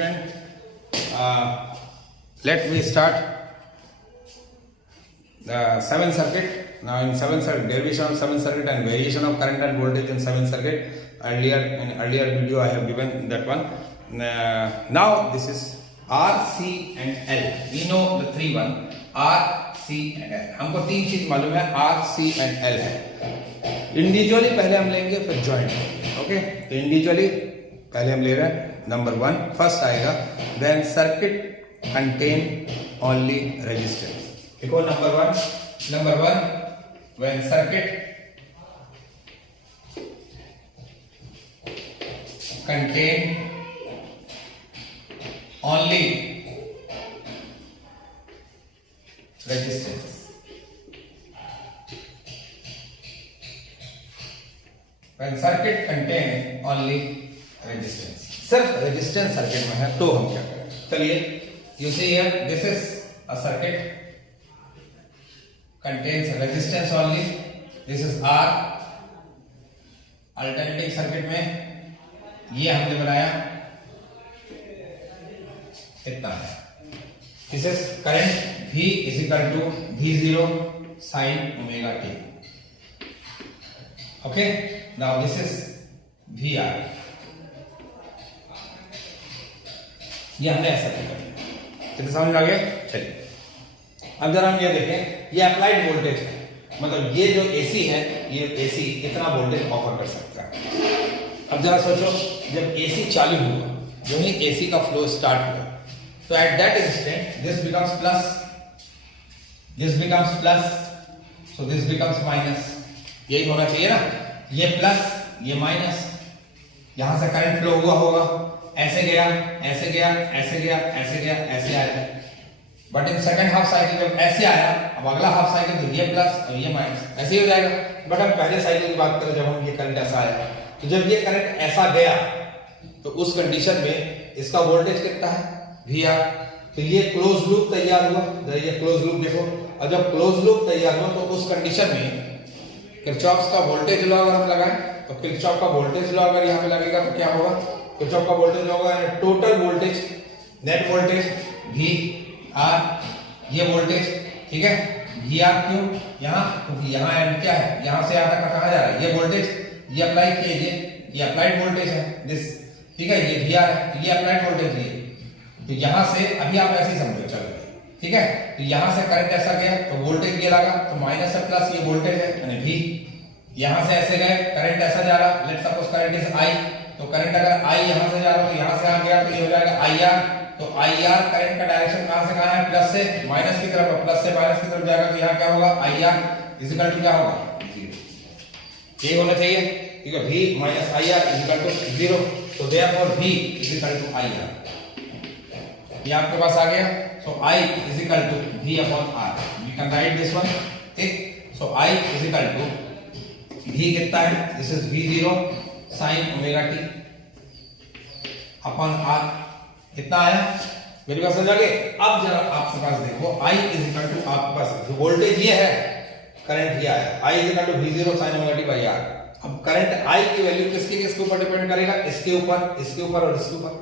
student. Let me start the seventh circuit. Now in seventh circuit, derivation of seventh circuit and variation of current and voltage in seventh circuit. Earlier video I have given that one. Now this is R, C and L. We know the three one R, C and L. हमको तीन चीज मालूम है R, C and L है. Individually पहले हम लेंगे फिर जॉइंट लेंगे. ओके, तो इंडिविजुअली पहले हम ले रहे हैं. नंबर वन फर्स्ट आएगा when circuit contain only resistance. देखो number one when circuit contain only resistance. When circuit contain only resistance, सिर्फ रेजिस्टेंस सर्किट में है तो हम क्या करें. चलिए, you see here this is a circuit contains resistance only. This is R. Alternating circuit में ये हमने बनाया इतना है. This is current V is equal to V0 sine omega t. Okay, now this is VR. ये हमने ऐसा किया. कितना समझ आ गया. चलिए अब जरा हम ये देखें, ये अप्लाइड वोल्टेज है. मतलब ये जो AC है, ये AC इतना वोल्टेज ऑफर कर सकता है. अब जरा सोचो, जब AC चालू हुआ, जो ही AC का फ्लो स्टार्ट हुआ, तो at that instant this becomes plus, this becomes plus, so this becomes minus. यही होना चाहिए ना. ये प्लस, ये माइनस. यहां से करंट फ्लो हुआ होगा, ऐसे गया, ऐसे गया, ऐसे गया, ऐसे गया, ऐसे आया. But in second half cycle जब ऐसे आया, अब अगला हाफ साइकिल तो ये प्लस और ये माइनस, ऐसे ही हो जाएगा. बट हम पहले साइकिल की बात करें, जब हम ये करंट ऐसा आया, तो जब ये करंट ऐसा गया, तो उस कंडीशन में इसका वोल्टेज कितना है, VR. तो ये क्लोज लूप तैयार हुआ. ये क्लोज लूप देखो, और जब क्लोज लूप तैयार हुआ तो उस कंडीशन में किरचॉफ का वोल्टेज लॉ अगर हम लगाएं, तो किरचॉफ का वोल्टेज लॉ अगर यहाँ पे लगेगा तो क्या होगा. किरचॉफ का वोल्टेज लॉ होगा total voltage, net voltage VR, ये वोल्टेज, ठीक है. VR क्यों यहाँ, क्योंकि यहाँ एंड क्या है, यहाँ से यहाँ तक कहाँ जा रहा है, ये वोल्टेज, ये अप्लाई कीजिए, ये अप्लाइड वोल्टेज है दिस, ठीक है. ये VR है, ये अप्लाइड वोल्टेज है. तो यहां से अभी आप ऐसे ही समझो, चलो, ठीक है. तो यहां से करंट ऐसा गया तो वोल्टेज ये लगा, तो माइनस से प्लस ये वोल्टेज है यानी V. यहां से ऐसे गए, करंट ऐसा जा रहा, let's suppose current is I. तो करंट अगर I यहां से जा रहा तो यहां से आ गया तो ये हो जाएगा IR. तो IR करंट का डायरेक्शन कहां से कहां है, प्लस से माइनस की तरफ, प्लस से माइनस की तरफ जाएगा. तो यहां क्या होगा, IR इज इक्वल टू क्या होगा, 0. ये होना चाहिए, ठीक है. V minus IR is equal to 0. तो therefore V is equal to IR. ये आपके पास आ गया. So I is equal to V upon R. We can write this one, ठीक. So I is equal to V कितना है, this is V0 sine omega t upon R. कितना आया, मेरी बात समझ आ गई. अब जरा आपके पास देखो, I इज इक्वल टू, आपके पास वोल्टेज ये है, करंट ये आया, I is equal to V0 sine omega t by R. अब करंट I की वैल्यू किसके ऊपर डिपेंड करेगा, इसके ऊपर, इसके ऊपर और इसके ऊपर.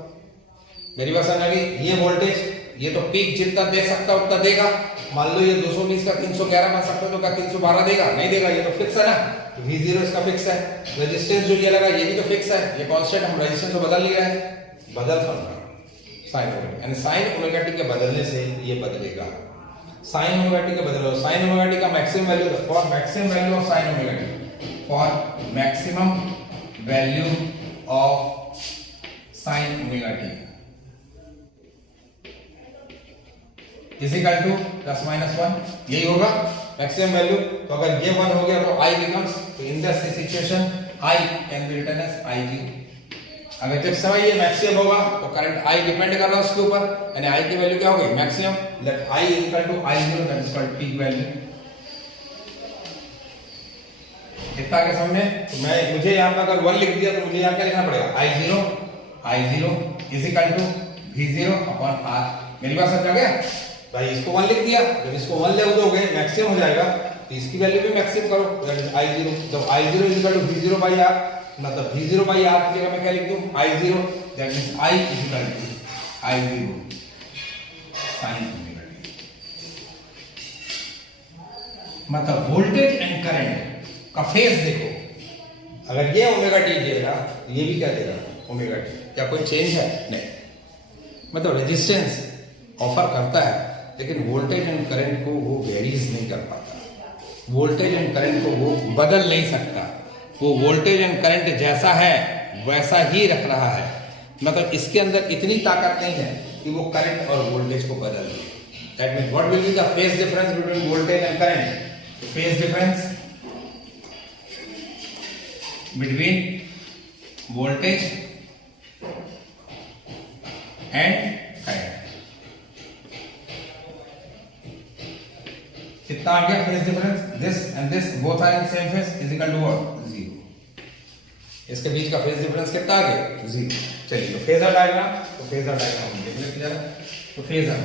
मेरी बात समझ आ गई. ये वोल्टेज, ये तो पीक जितना दे सकता उतना देगा. मान लो ये 220 का 311 बन सकता है, तो क्या 312 देगा, नहीं देगा. ये तो फिक्स है ना. V0 इसका फिक्स है. रेजिस्टेंस जो ये लगा ये भी तो फिक्स है, ये कांस्टेंट. हम रेजिस्टेंस को बदल लिया है, बदल साइन ओमेगा, यानी साइन ओमेगा टी के बदलने से ये बदलेगा. साइन ओमेगा टी के बदलो, साइन ओमेगा टी का maximum value, for maximum value of sine omega T, for maximum value of sine omega T is equal to plus minus 1. यही होगा मैक्सिमम वैल्यू. तो अगर ये 1 हो गया तो I बिकम्स, तो in this situation I can be written as I0. अगर जब समय ये मैक्सिमम होगा तो करंट I डिपेंड कर रहा है उसके ऊपर, यानी I की वैल्यू क्या होगी, maximum. Let I is equal to I0, that is called peak value. इतना के सामने, तो मुझे यहाँ पे अगर 1 लिख दिया तो मुझे यहाँ क्या लिखना पड़ेगा, I0 is equal to V0 upon R. मेरी बात समझ आ गया भाई. इसको 1 लिख दिया, जब इसको 1 ले दोगे मैक्सिमम हो जाएगा, तो इसकी वैल्यू भी मैक्सिमम करो, दैट इज I0. जब I0 is equal to V0 by R, मतलब V0 बाय R की जगह मैं क्या लिख दूं, I0, that means I is equal to I0 sin omega t. मतलब वोल्टेज एंड करंट का फेज देखो, अगर ये ओमेगा टी दे रहा तो ये भी क्या दे रहा ओमेगा टी, क्या कोई चेंज है? नहीं। मतलब रेजिस्टेंस ऑफर करता है लेकिन वोल्टेज एंड करंट को वो वेरीज नहीं कर पाता, वोल्टेज एंड करंट को वो बदल नहीं सकता, वो वोल्टेज एंड करंट जैसा है वैसा ही रख रहा है। मतलब इसके अंदर इतनी ताकत नहीं है कि वो करंट और वोल्टेज को बदल दे। That means what will be the phase difference between voltage and current? Phase difference between voltage and current कितना आ गया phase difference? This and this both are in same phase is equal to what? 0। इसके बीच का phase difference कितना आ गया? 0। चलिए तो फेजर डायग्राम, तो फेजर डायग्राम हम देख लेते हैं। तो फेजर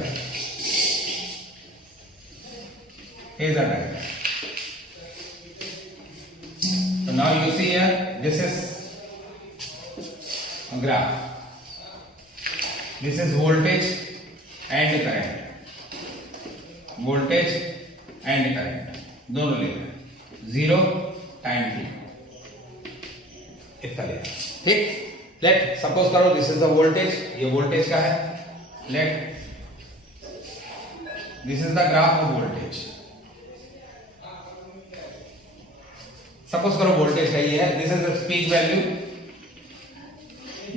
डायग्राम, तो now you see here this is graph, this is voltage and current, voltage and current दोनों ले रहे हैं, 0 टाइम t इतना ले, ठीक। लेट सपोज करो दिस इज द वोल्टेज, ये वोल्टेज का है, let this is the graph of voltage, suppose करो वोल्टेज का ये है, this is the peak value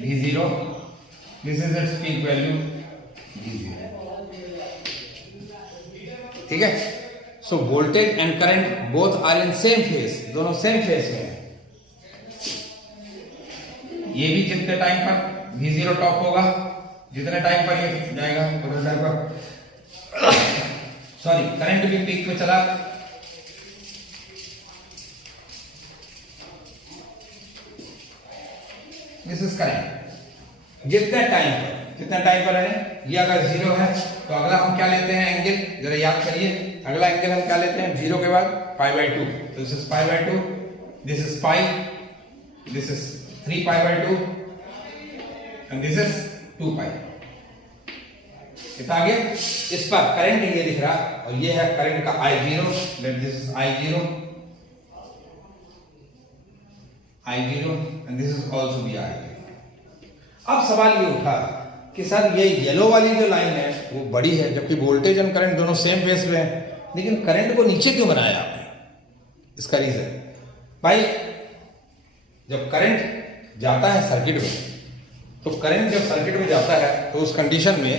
V0, this is the peak value V0, ठीक है। So voltage and current both are in same phase, दोनों same phase में है। ये भी जितने टाइम पर V0 टॉप होगा, जितने टाइम पर ये जाएगा उतने टाइम पर सॉरी करंट भी पीक पे चला, दिस इज करंट। जितने टाइम पर है, ये अगर 0 है तो अगला हम क्या लेते हैं एंगल, जरा याद करिए, अगला एंगल हम क्या लेते हैं 0 के बाद π/2, तो this is π/2, this is pi, this is 3π/2 and this is 2π। कितना आ गया? इस पर करंट ये दिख रहा और ये है करंट का I0, late this is I0 and this is also the I0। अब सवाल ये उठा कि सर ये येलो वाली जो लाइन है वो बड़ी है, जबकि वोल्टेज एंड करंट दोनों सेम फेज में है, लेकिन करंट को नीचे क्यों बनाया आपने? इसका रीजन भाई, जब करंट जाता है सर्किट में, तो करंट जब सर्किट में जाता है तो उस कंडीशन में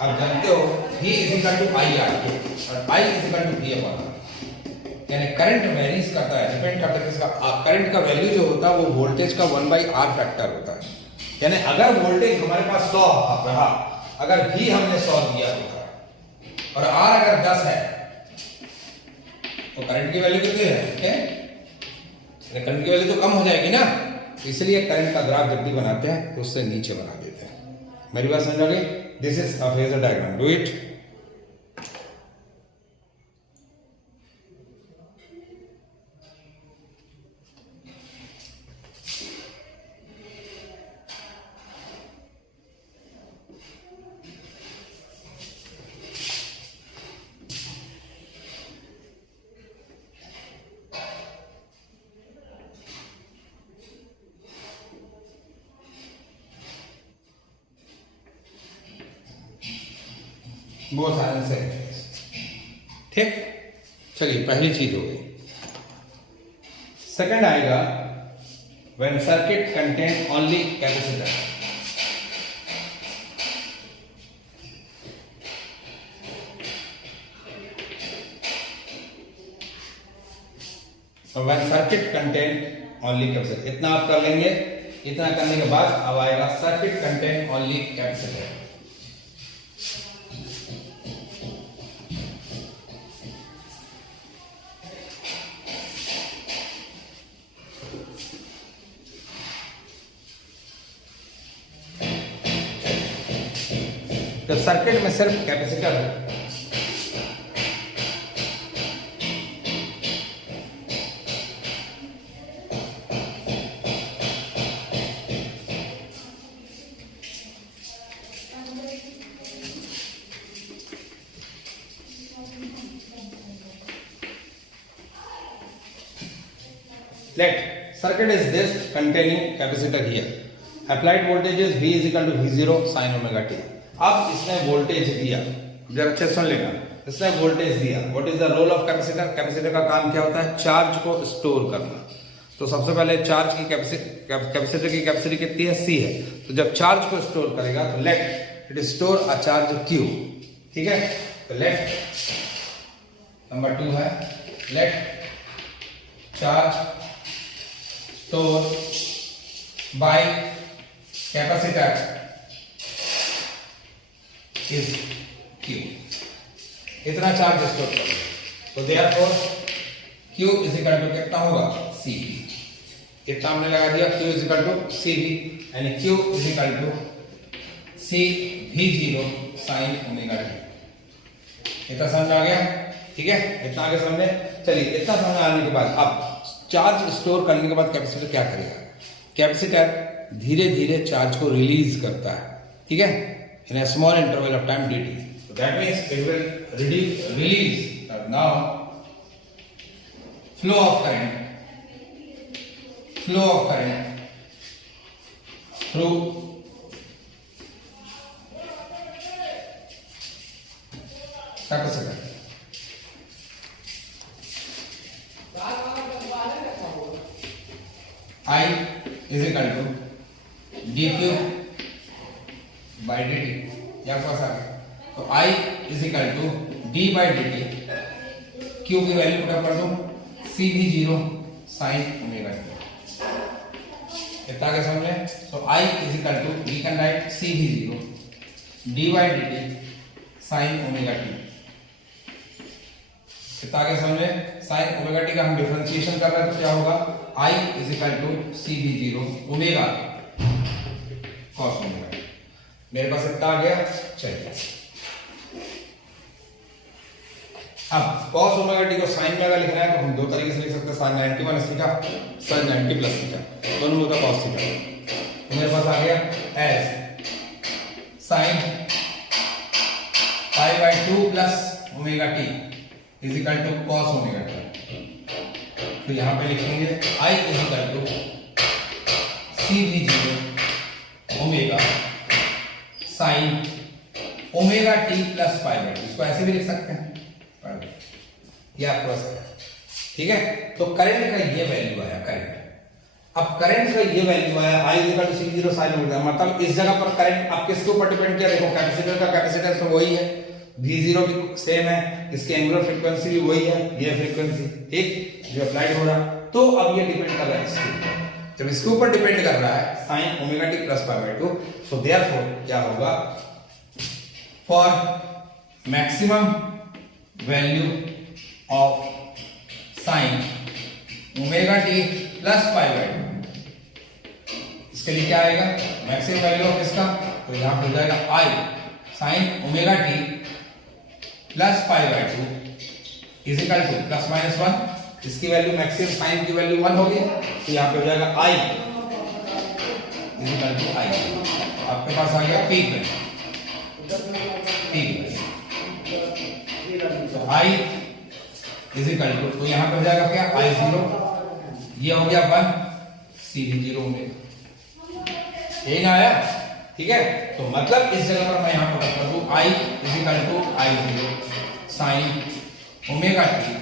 आप जानते हो V is equal to I R और I is equal to V upon R, यानी करंट वेरीज करता है, डिपेंड करता है किसका, करंट का वैल्यू जो होता है वो वोल्टेज का 1/R फैक्टर होता है। यानी अगर वोल्टेज हमारे पास 100 रहा, अगर V हमने 100 दिया होता और R अगर 10 है तो करंट की वैल्यू कितनी है? करंट की वैल्यू तो कम हो जाएगी ना, इसलिए करंट का ग्राफ जब भी बनाते हैं तो उससे नीचे बना देते हैं। मेरी बात समझ आ गई? This is a phasor diagram, do it. Both are in same phase, ठीक। चलिए पहली चीज हो गई। सेकंड आएगा when circuit contain only capacitor. और when circuit contain only capacitor, इतना आप कर लेंगे। इतना करने के बाद अब आएगा सर्किट कंटेन ओनली कैपेसिटर। तो सर्किट में सिर्फ कैपेसिटर है, Let circuit is this containing capacitor here. Applied voltage is V is equal to V0 sin omega t. अब इसने वोल्टेज दिया, जरा अच्छे सुन लेना, इसने वोल्टेज दिया. What is the role of capacitor? Capacitor का काम क्या होता है? चार्ज को स्टोर करना. तो सबसे पहले चार्ज की कैपेसिटर की कैपेसिटी कितनी है? C है. तो जब चार्ज को स्टोर करेगा तो let it store a charge Q. ठीक है, तो लेट नंबर 2 है, let charge store by capacitor is Q. इतना चार्ज स्टोर करेगा. तो therefore Q is equal to कितना होगा? C. इतना हमने लगा दिया. Q is equal to CV यानी Q is equal to C V0 sin omega t. इतना समझ आ गया? ठीक है, इतना आगे समझे. चलिए, इतना समझ आने के बाद अब चार्ज स्टोर करने के बाद कैपेसिटर क्या करेगा? कैपेसिटर धीरे धीरे चार्ज को रिलीज करता है. ठीक है, in a small interval of time dt. So that means it will release now flow of current through capacitor. I is equal to dq by dt. या पास आ गया. तो I is equal to d by dt. Q की value put कर दो, CV0 sin omega t. इतना आगे समझे. तो I is equal to we can write CV0 d by dt sin omega t. इतना आगे समझे. sin ओमेगा t का हम डिफरेंशिएशन कर रहे हैं तो क्या होगा? I is equal to CV0 omega cos omega. मेरे पास इतना आ गया. चलिए, अब cos ओमेगा t को sin में अगर लिखना है तो हम दो तरीके से लिख सकते हैं. sin 90 minus theta, sin 90 plus theta, दोनों में होता cos थीटा. तो मेरे पास आ गया as sin pi by 2 plus omega t is equal to cos omega t. तो यहां पे लिखेंगे I is equal to CV0 omega sine omega t plus pi by 2. इसको ऐसे भी लिख सकते हैं, ये आपके पास है. ठीक है, तो करंट का ये वैल्यू आया. करंट, अब करंट का ये वैल्यू आया I is equal to CV0 sine omega. मतलब इस जगह पर करंट अब किसके ऊपर डिपेंड किया? देखो, कैपेसिटर का कैपेसिटेंस तो वही है, V0 भी सेम है, इसकी एंगुलर फ्रीक्वेंसी भी वही है, ये फ्रीक्वेंसी एक जो अप्लाइड हो रहा. तो अब ये डिपेंड कर रहा है इसके ऊपर. जब इसके ऊपर डिपेंड कर रहा है sign omega t plus pi by 2, so therefore क्या होगा? For maximum value of sine omega t plus pi by 2, इसके लिए क्या आएगा? मैक्सिमम वैल्यू ऑफ इसका, तो यहां पर हो जाएगा I sine omega t plus pi by 2 is equal to plus minus 1. इसकी वैल्यू मैक्सिमम साइन की वैल्यू 1 होगी, तो यहाँ पे हो जाएगा I is equal to I. आपके पास आ गया पीक वैल्यू. तो I इज इक्वल टू, तो यहाँ पे हो जाएगा क्या? I0, ये हो गया 1, CV0 ओमेगा. यही ना आया? ठीक है, तो मतलब इस जगह पर मैं यहाँ पर कर दूं I is equal to I0 sine omega t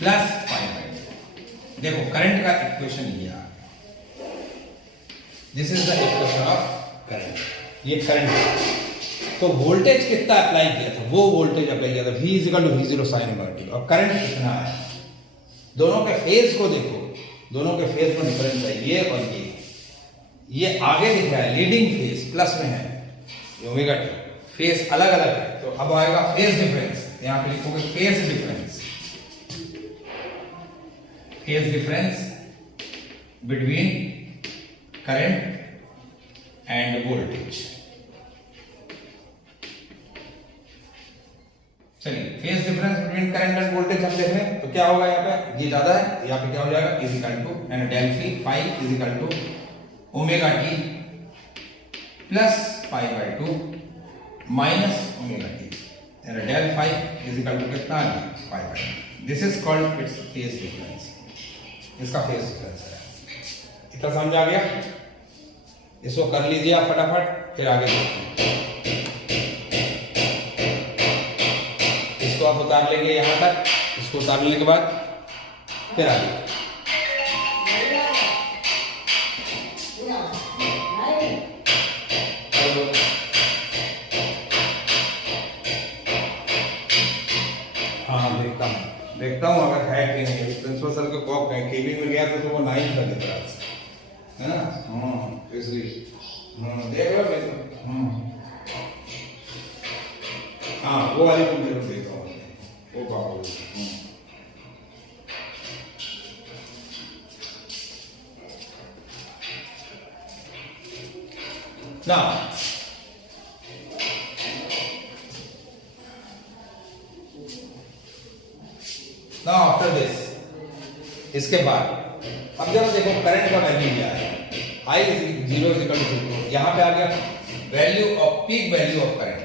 plus pi by 2. देखो, करंट का इक्वेशन ये आ गया. This is the equation of current. ये करंट है. तो वोल्टेज कितना अप्लाई किया था? वो वोल्टेज अप्लाई किया था V is equal to V0 sine omega t. और करंट कितना है? दोनों के फेज को देखो, दोनों के फेज में डिफरेंस है, ये और ये आगे लिख रहा है लीडिंग फेज प्लस में है ओमेगा टी, फेज अलग अलग है. तो अब आएगा फेज डिफरेंस. यहां पे लिखोगे phase difference, phase difference between current and voltage. चलिए, phase difference between current and voltage हम देख रहे हैं. तो क्या होगा? यहाँ पे ये ज्यादा है, यहाँ पे क्या हो जाएगा? Is equal to and del phi phi is equal to omega t plus pi by 2 minus omega t and del phi is equal to कितना? Pi by 2. This is called its phase difference. इसका phase difference है। इतना समझ आ गया? इसको कर लीजिए आप फटाफट, फिर आगे देखते हैं। इसको आप उतार लेंगे यहां तक, इसको उतार लेने के बाद फिर आगे। हाँ देखता हूँ अगर है कि नहीं। प्रिंसिपल सर के कॉक है, केबिन में गया तो वो 9 का दिख रहा है ना। इसलिए देख लो हाँ वो वाली को जरूर देखता हूँ वो कॉक। Now after this, इसके बाद अब जब देखो करंट का वैल्यू क्या है, I is 0 is equal to 0। यहाँ पे आ गया value off peak value of current.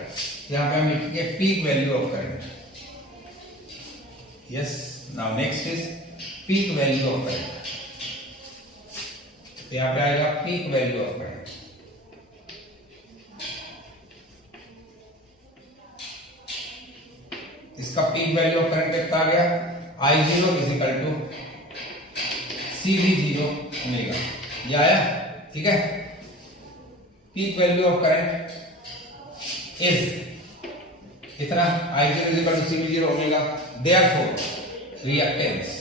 यहाँ पे हम लिखेंगे peak value of current. Yes, now next is peak value of current. यहाँ पे आएगा पीक वैल्यू ऑफ करंट। इसका पीक वैल्यू ऑफ करंट कितना आ गया? I0 is equal to CV0 omega. ये आया, ठीक है। Peak value of current is इतना, I0 is equal to CV0 omega. Therefore reactance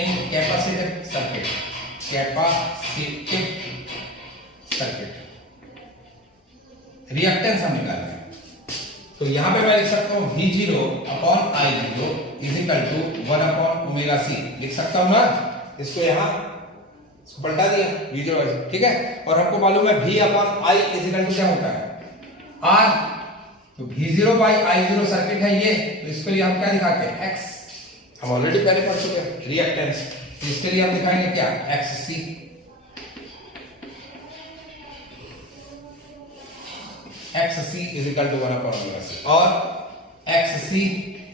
in capacitive circuit reactance हम निकाल रहे हैं। तो यहां पे मैं लिख सकता हूं V0 upon I0 is equal to 1 upon omega C। लिख सकता हूं ना, इसको यहां पलटा दिया V0, ठीक है। और हमको मालूम है V upon I is equal to क्या होता है? R। तो V0 बाई I0 सर्किट है ये, तो इसके लिए हम क्या दिखाते हैं? X। हम ऑलरेडी पहले पढ़ चुके हैं रिएक्टेंस, तो इसके लिए हम दिखाएंगे क्या? XC। XC is equal to 1 upon omega C और XC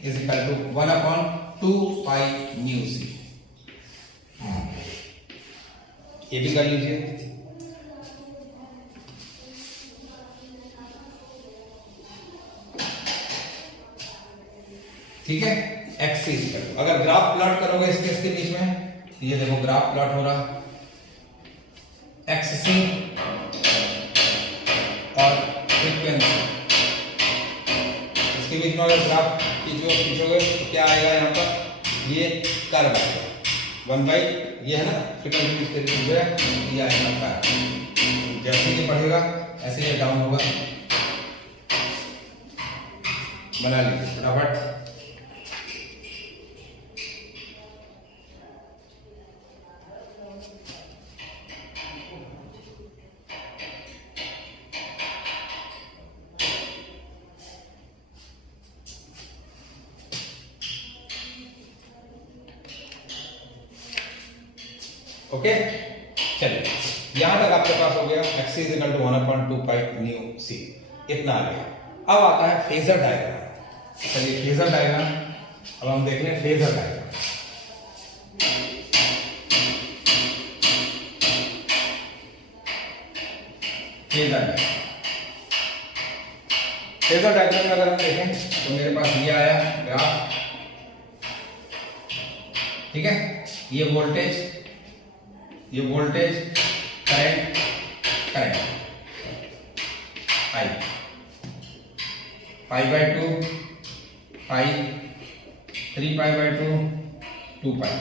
is equal to 1 upon 2 pi nu C। ये भी कर लीजिए। ठीक है, XC is equal to, अगर ग्राफ प्लॉट करोगे इसके बीच में, ये देखो ग्राफ प्लॉट हो रहा XC और फ्रीक्वेंसी, इसके बीच में अगर ग्राफ खींचोगे तो क्या आएगा? यहाँ पर ये कर्व आएगा 1 बाई, ये है ना फ्रीक्वेंसी इसके बीच में, ये आएगा कर्व। जैसे ये बढ़ेगा ऐसे ये डाउन होगा। बना लीजिए फटाफट। ओके, चलिए यहां तक आपके पास हो गया X is equal to 1 upon 2 pi nu C, इतना आ गया। अब आता है फेजर डायग्राम। चलिए फेजर डायग्राम अब हम देख लें। फेजर डायग्राम, फेजर डायग्राम में अगर हम देखें तो मेरे पास ये आया ग्राफ, ठीक है। ये voltage, current I, pi by 2 pi, 3 pi by 2 2 पाई।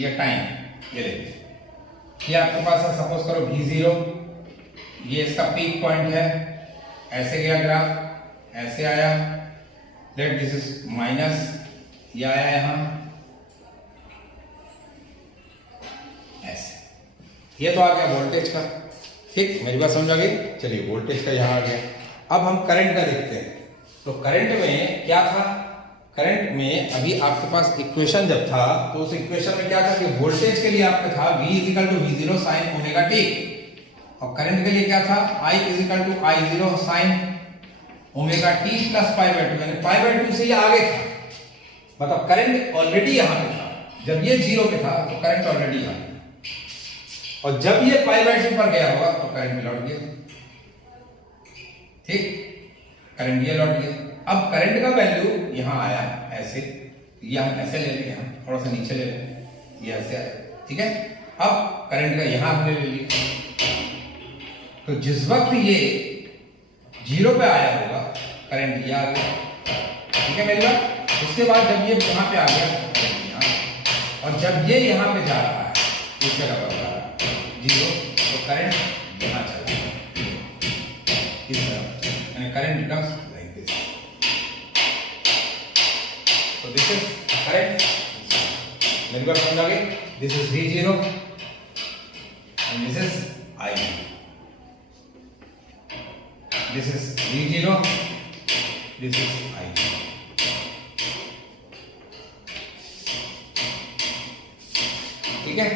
ये टाइम, ये देखिए, ये आपके पास है सपोज करो V0, ये इसका पीक पॉइंट है। ऐसे गया ग्राफ, ऐसे आया, लेट दिस इज माइनस, ये आया यहां ऐसे। ये तो आ गया वोल्टेज का, ठीक, मेरी बात समझ आ गई। चलिए वोल्टेज का यहाँ आ गया। अब हम करंट का देखते हैं। तो करंट में क्या था? करंट में अभी आपके पास इक्वेशन जब था तो उस इक्वेशन में क्या था कि वोल्टेज के लिए आपका था V is equal to V0 sine omega t, और करंट के लिए क्या था? I is equal to I0 sine omega t plus pi by 2, यानी पाई बाय 2 से ये आगे था, मतलब करंट ऑलरेडी यहां पे था। जब ये 0 पे था तो करंट ऑलरेडी यहां पे, और जब ये पाई बाय 2 पर गया होगा तो करंट लौट गया। ठीक, करंट ये लौट गया। अब करंट का वैल्यू यहां आया ऐसे, ये हम ऐसे ले लें, यहां थोड़ा सा नीचे ले लें, ये ऐसे आया। ठीक है, अब करंट का यहां हमने ले लिया, तो जिस वक्त ये 0 पे आया होगा करंट ये आ गया। ठीक है मेरी बात। उसके बाद जब ये यहां पे आ गया यहाँ, और जब ये यहां पे जा रहा है, इस जगह पर जा रहा है 0, तो करंट यहां चला इस तरफ, यानी करंट बिकम्स लाइक दिस। तो दिस इज करंट। मेरी बात समझ आ गई? This is V0 and this is I. This is V0, this is I. ठीक है,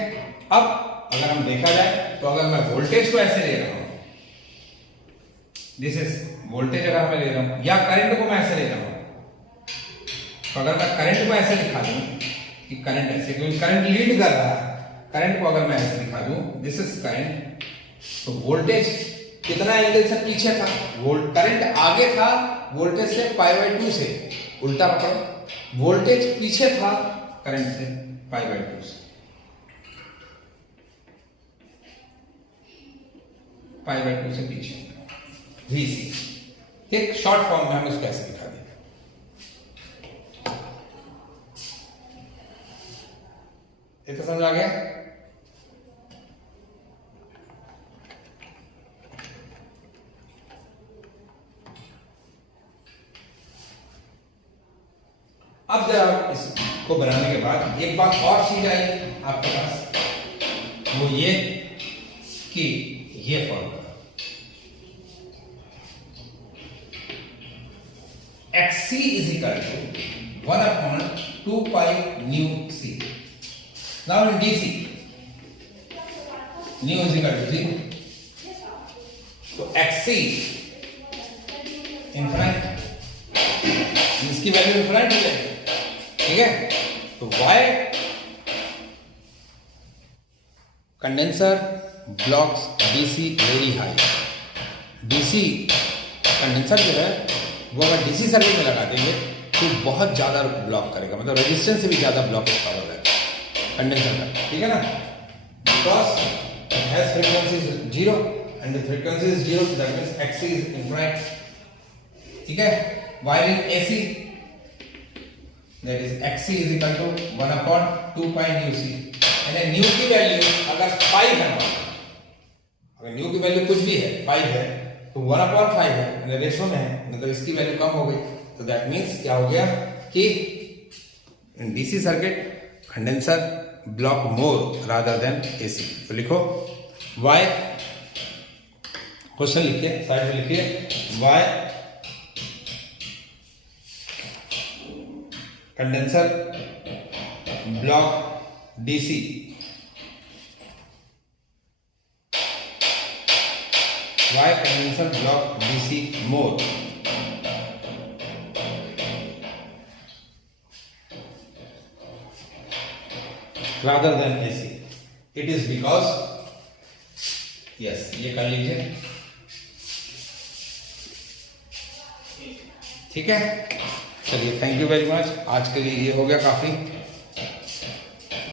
अब अगर हम देखा जाए तो अगर मैं वोल्टेज को ऐसे ले रहा हूं, दिस इज वोल्टेज अगर मैं ले रहा हूं, या करंट को मैं ऐसे ले रहा हूं, तो अगर मैं करंट को ऐसे दिखा दूं कि करंट ऐसे, क्योंकि करंट लीड कर रहा है, करंट को अगर मैं ऐसे दिखा दूं, दिस इज करंट, तो वोल्टेज कितना एंगल से पीछे था, करंट आगे था वोल्टेज से पाई बाय 2 से, उल्टा पकड़ो, वोल्टेज पीछे था करंट से पाई बाय 2 से, पाई बाय 2 से पीछे VC। एक शॉर्ट फॉर्म में हम इसको ऐसे दिखा दें। ये तो समझ आ गया? अब जरा इसको बनाने के बाद एक बात और चीज आई आपके पास, वो ये कि ये formula XC is equal to 1/2 pi nu C. Now in DC, nu is equal to 0. तो XC इनफिनिट, इसकी वैल्यू इनफिनिट हो जाएगी। ठीक है, तो Y condenser blocks DC very high. DC condenser जो है वो अगर DC सर्किट में लगा देंगे तो बहुत ज़्यादा ब्लॉक करेगा, मतलब रेजिस्टेंस से भी ज़्यादा ब्लॉकेज पावर है कंडेंसर का। ठीक है ना, because has frequency 0 and the frequency is 0, that means XC is infinite. ठीक है, while in AC that is XC is equal to 1/2 pi nu C, यानी न्यू की वैल्यू अगर 5 है, अगर न्यू की वैल्यू कुछ भी है 5 है तो 1/5 है, यानी रेशो में है, मतलब इसकी वैल्यू कम हो गई, तो दैट मींस क्या हो गया कि इन DC सर्किट कंडेंसर ब्लॉक मोर रादर देन AC। तो लिखो Y, क्वेश्चन लिखिए, साइड में लिखिए Y condenser block DC Y condenser block DC more rather than AC. It is because, yes, ये कर लीजिए। ठीक है, चलिए, थैंक यू वेरी मच। आज के लिए ये हो गया काफी।